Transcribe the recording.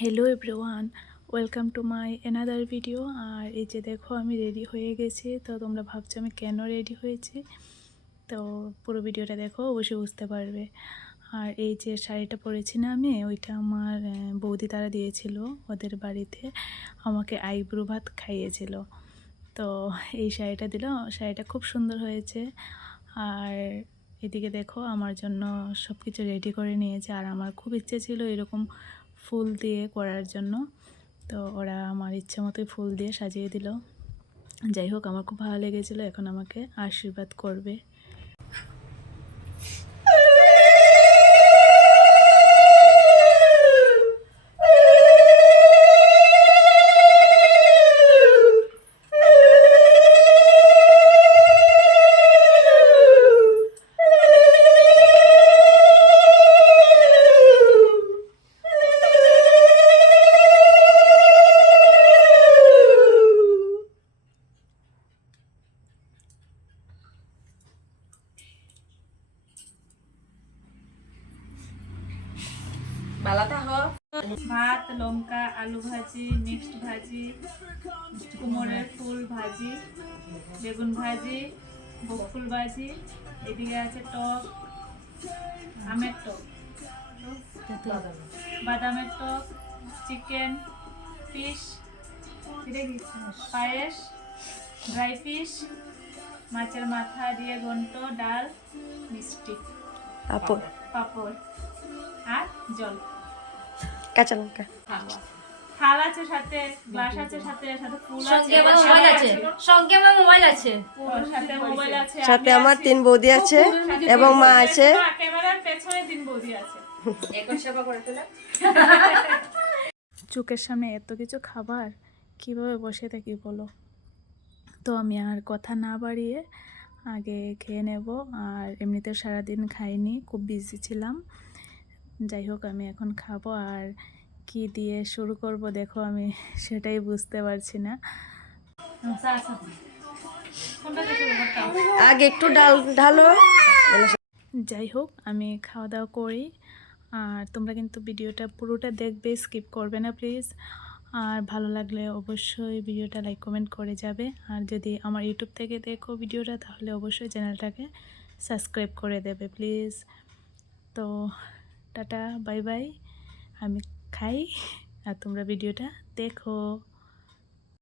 Hello everyone welcome to my another video আর এই যে দেখো, আমি রেডি হয়ে গেছি। তো তোমরা ভাবছ আমি কেন রেডি হয়েছি? তো পুরো ভিডিওটা দেখো, অবশ্যই বুঝতে পারবে। আর এই যে শাড়িটা পরেছি না আমি, ওইটা আমার বৌদি তারা দিয়েছিল ওদের বাড়িতে। আমাকে আইব্রো ভাত খাইয়েছিল। তো এই শাড়িটা দিল, শাড়িটা খুব সুন্দর হয়েছে। আর এদিকে দেখো, আমার জন্য সব কিছু রেডি করে নিয়েছে। আর আমার খুব ইচ্ছে ছিল এরকম ফুল দিয়ে করার জন্য। তো ওরা আমার ইচ্ছে মতোই ফুল দিয়ে সাজিয়ে দিল। যাই হোক, আমার খুব ভালো লেগেছিলো। এখন আমাকে আশীর্বাদ করবে। ভাত লঙ্কা আলু ভাজি মিক্সড ভাজি কুমড়ের ফুল ভাজি বেগুন ভাজি বকুল ভাজি এদিকে আছে টক আমের টক। বাদামের টক চিকেন ফিশ পায়েস ড্রাই ফিশ মাছের মাথা দিয়ে ঘন্ট ডাল মিষ্টি পাপড়। পাপড় আর জল। কাঁচা লঙ্কা। থাল আছে সাথে গ্লাস আছে সাথে সাথে ফুল আছে। আমার মোবাইল আছে। সঙ্গে আমার মোবাইল আছে। সাথে মোবাইল আছে সাথে আমার তিন বৌদি আছে এবং মা আছে। ক্যামেরার পেছনে তিন বৌদি আছে। চোখের সামনে এত কিছু খাবার কীভাবে বসে থাকি বলো? তো আমি আর কথা না বাড়িয়ে আগে খেয়ে নেব আর এমনিতে সারাদিন খাইনি খুব বিজি ছিলাম। যাই হোক আমি এখন খাব। আর কি দিয়ে শুরু করব দেখো আমি সেটাই বুঝতে পারছি না। আগে একটু ডাল ঢালো। যাই হোক আমি খাওয়া দাওয়া করি। আর তোমরা কিন্তু ভিডিওটা পুরোটা দেখবে স্কিপ করবে না প্লিজ। আর ভালো লাগলে অবশ্যই ভিডিওটা লাইক কমেন্ট করে যাবে। আর যদি আমার ইউটিউব থেকে দেখো ভিডিওটা তাহলে অবশ্যই চ্যানেলটাকে সাবস্ক্রাইব করে দেবে প্লিজ। তো টাটা বাই বাই। আমি খাই আর তোমরা ভিডিওটা দেখো।